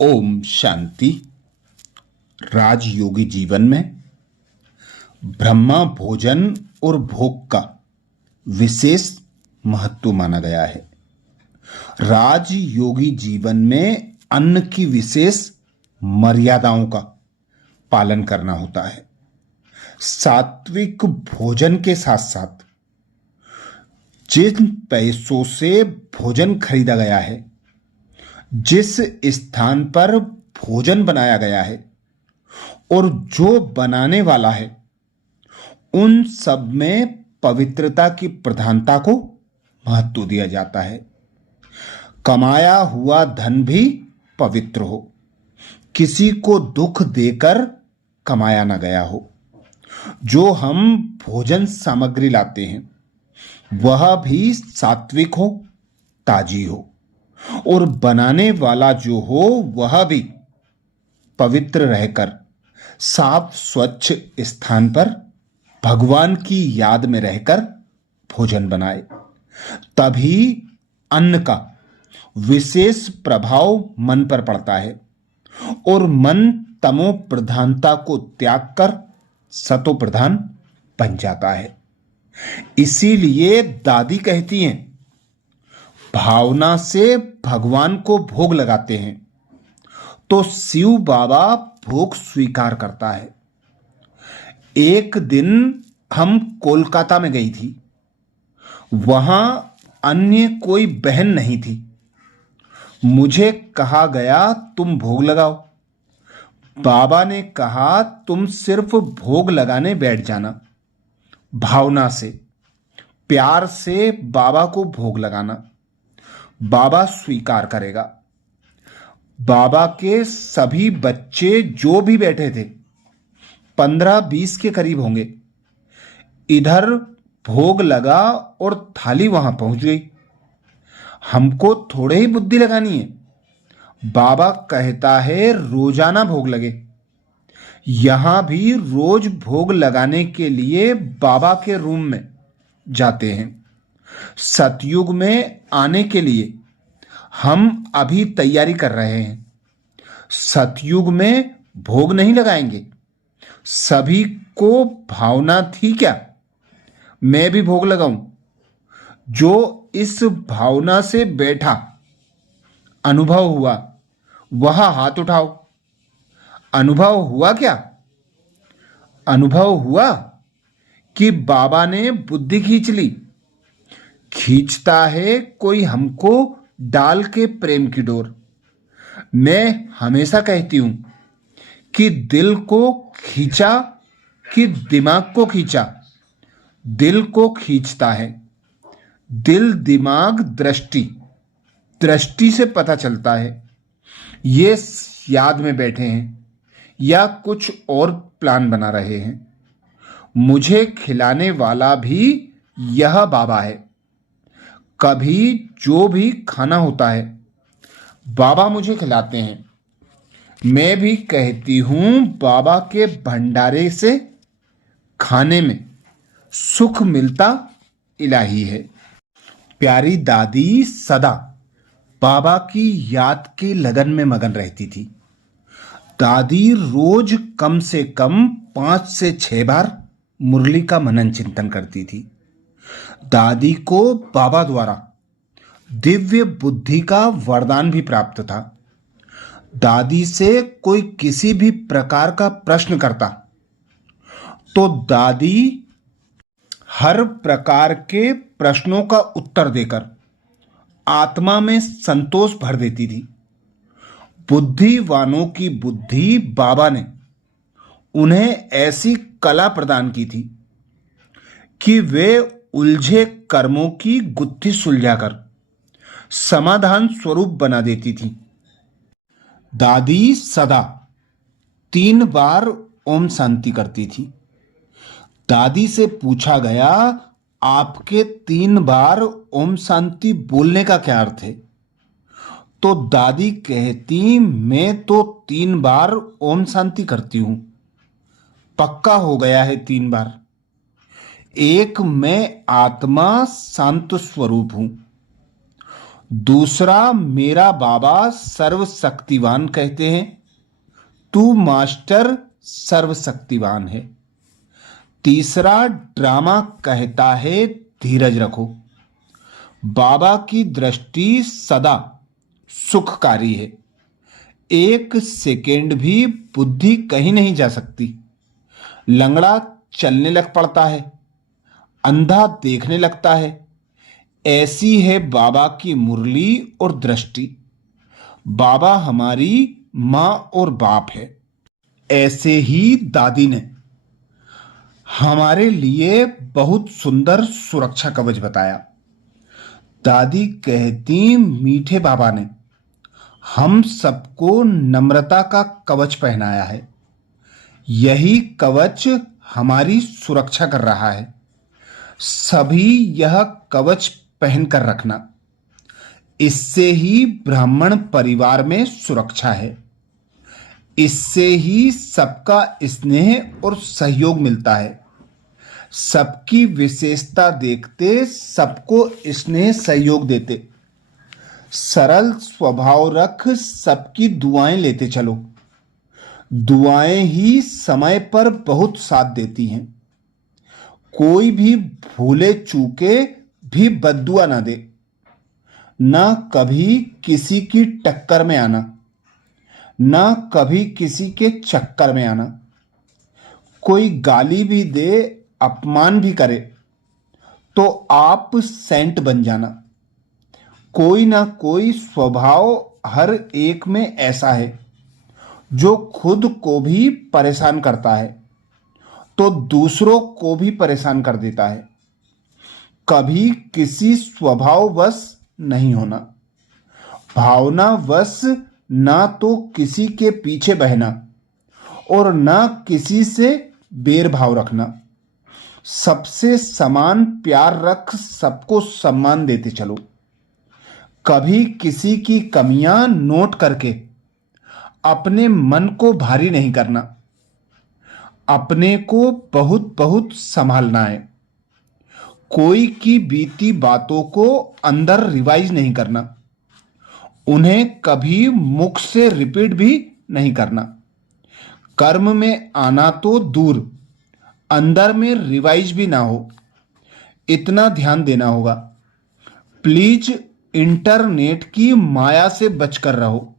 ओम शांति। राजयोगी जीवन में ब्रह्मा भोजन और भोग का विशेष महत्व माना गया है। राजयोगी जीवन में अन्न की विशेष मर्यादाओं का पालन करना होता है। सात्विक भोजन के साथ साथ जिन पैसों से भोजन खरीदा गया है, जिस स्थान पर भोजन बनाया गया है और जो बनाने वाला है, उन सब में पवित्रता की प्रधानता को महत्व दिया जाता है। कमाया हुआ धन भी पवित्र हो, किसी को दुख देकर कमाया ना गया हो। जो हम भोजन सामग्री लाते हैं वह भी सात्विक हो, ताजी हो, और बनाने वाला जो हो वह भी पवित्र रहकर साफ स्वच्छ स्थान पर भगवान की याद में रहकर भोजन बनाए। तभी अन्न का विशेष प्रभाव मन पर पड़ता है और मन तमो प्रधानता को त्याग कर सतो प्रधान बन जाता है। इसीलिए दादी कहती हैं, भावना से भगवान को भोग लगाते हैं तो शिव बाबा भोग स्वीकार करता है। एक दिन हम कोलकाता में गई थी। वहां अन्य कोई बहन नहीं थी। मुझे कहा गया तुम भोग लगाओ। बाबा ने कहा तुम सिर्फ भोग लगाने बैठ जाना। भावना से, प्यार से बाबा को भोग लगाना। बाबा स्वीकार करेगा। बाबा के सभी बच्चे जो भी बैठे थे 15-20 के करीब होंगे, इधर भोग लगा और थाली वहां पहुंच गई। हमको थोड़े ही बुद्धि लगानी है। बाबा कहता है रोजाना भोग लगे। यहां भी रोज भोग लगाने के लिए बाबा के रूम में जाते हैं। सतयुग में आने के लिए हम अभी तैयारी कर रहे हैं। सतयुग में भोग नहीं लगाएंगे। सभी को भावना थी क्या मैं भी भोग लगाऊं? जो इस भावना से बैठा अनुभव हुआ वह हाथ उठाओ। अनुभव हुआ क्या? अनुभव हुआ कि बाबा ने बुद्धि खींच ली। खींचता है कोई हमको डाल के प्रेम की डोर। मैं हमेशा कहती हूं कि दिल को खींचा कि दिमाग को खींचा। दिल को खींचता है। दिल, दिमाग, दृष्टि, दृष्टि से पता चलता है ये याद में बैठे हैं या कुछ और प्लान बना रहे हैं। मुझे खिलाने वाला भी यह बाबा है। कभी जो भी खाना होता है बाबा मुझे खिलाते हैं। मैं भी कहती हूं बाबा के भंडारे से खाने में सुख मिलता इलाही है। प्यारी दादी सदा बाबा की याद के लगन में मगन रहती थी। दादी रोज कम से कम 5 से 6 बार मुरली का मनन चिंतन करती थी। दादी को बाबा द्वारा दिव्य बुद्धि का वरदान भी प्राप्त था। दादी से कोई किसी भी प्रकार का प्रश्न करता तो दादी हर प्रकार के प्रश्नों का उत्तर देकर आत्मा में संतोष भर देती थी। बुद्धिवानों की बुद्धि बाबा ने उन्हें ऐसी कला प्रदान की थी कि वे उलझे कर्मों की गुत्थी सुलझाकर समाधान स्वरूप बना देती थी। दादी सदा 3 बार ओम शांति करती थी। दादी से पूछा गया आपके 3 बार ओम शांति बोलने का क्या अर्थ है? तो दादी कहती मैं तो 3 बार ओम शांति करती हूं। पक्का हो गया है 3 बार। एक मैं आत्मा शांत स्वरूप हूं। दूसरा, मेरा बाबा सर्वशक्तिवान कहते हैं, तू मास्टर सर्वशक्तिवान है। तीसरा, ड्रामा कहता है धीरज रखो। बाबा की दृष्टि सदा सुखकारी है। एक सेकेंड भी बुद्धि कहीं नहीं जा सकती। लंगड़ा चलने लग पड़ता है, अंधा देखने लगता है। ऐसी है बाबा की मुरली और दृष्टि। बाबा हमारी माँ और बाप है। ऐसे ही दादी ने हमारे लिए बहुत सुंदर सुरक्षा कवच बताया। दादी कहती, मीठे बाबा ने हम सबको नम्रता का कवच पहनाया है। यही कवच हमारी सुरक्षा कर रहा है। सभी यह कवच पहनकर रखना। इससे ही ब्राह्मण परिवार में सुरक्षा है। इससे ही सबका स्नेह और सहयोग मिलता है। सबकी विशेषता देखते सबको स्नेह सहयोग देते। सरल स्वभाव रख सबकी दुआएं लेते चलो। दुआएं ही समय पर बहुत साथ देती हैं। कोई भी भूले चूके भी बद्दुआ ना दे। ना कभी किसी की टक्कर में आना, ना कभी किसी के चक्कर में आना। कोई गाली भी दे, अपमान भी करे तो आप सेंट बन जाना। कोई ना कोई स्वभाव हर एक में ऐसा है जो खुद को भी परेशान करता है तो दूसरों को भी परेशान कर देता है। कभी किसी स्वभाववश नहीं होना। भावनावश ना तो किसी के पीछे बहना और ना किसी से बैरभाव रखना। सबसे समान प्यार रख सबको सम्मान देते चलो। कभी किसी की कमियां नोट करके अपने मन को भारी नहीं करना। अपने को बहुत बहुत संभालना है। कोई की बीती बातों को अंदर रिवाइज नहीं करना। उन्हें कभी मुख से रिपीट भी नहीं करना। कर्म में आना तो दूर, अंदर में रिवाइज भी ना हो, इतना ध्यान देना होगा। प्लीज इंटरनेट की माया से बचकर रहो।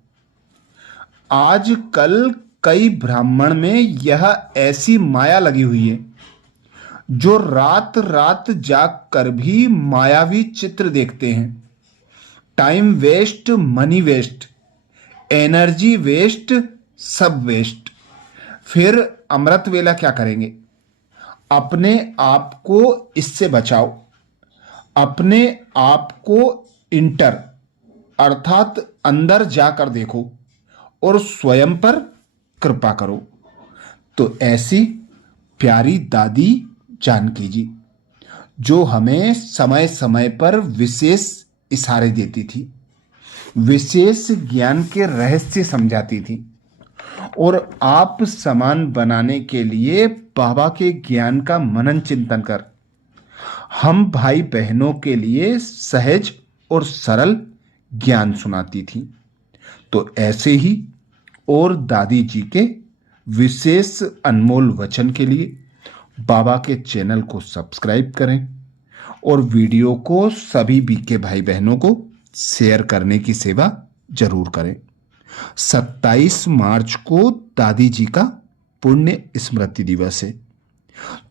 आजकल कई ब्राह्मण में यह ऐसी माया लगी हुई है जो रात रात जाग कर भी मायावी चित्र देखते हैं। Time waste, money waste, energy waste, सब वेस्ट। फिर अमृत वेला क्या करेंगे? अपने आप को इससे बचाओ। अपने आप को इंटर अर्थात अंदर जाकर देखो और स्वयं पर कृपा करो। तो ऐसी प्यारी दादी जानकी जी जो हमें समय समय पर विशेष इशारे देती थी, विशेष ज्ञान के रहस्य समझाती थी और आप समान बनाने के लिए बाबा के ज्ञान का मनन चिंतन कर हम भाई बहनों के लिए सहज और सरल ज्ञान सुनाती थी। तो ऐसे ही और दादी जी के विशेष अनमोल वचन के लिए बाबा के चैनल को सब्सक्राइब करें और वीडियो को सभी बीके भाई बहनों को शेयर करने की सेवा जरूर करें। 27 मार्च को दादी जी का पुण्य स्मृति दिवस है।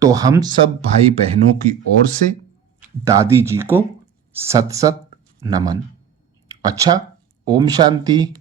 तो हम सब भाई बहनों की ओर से दादी जी को सत सत नमन। अच्छा, ओम शांति।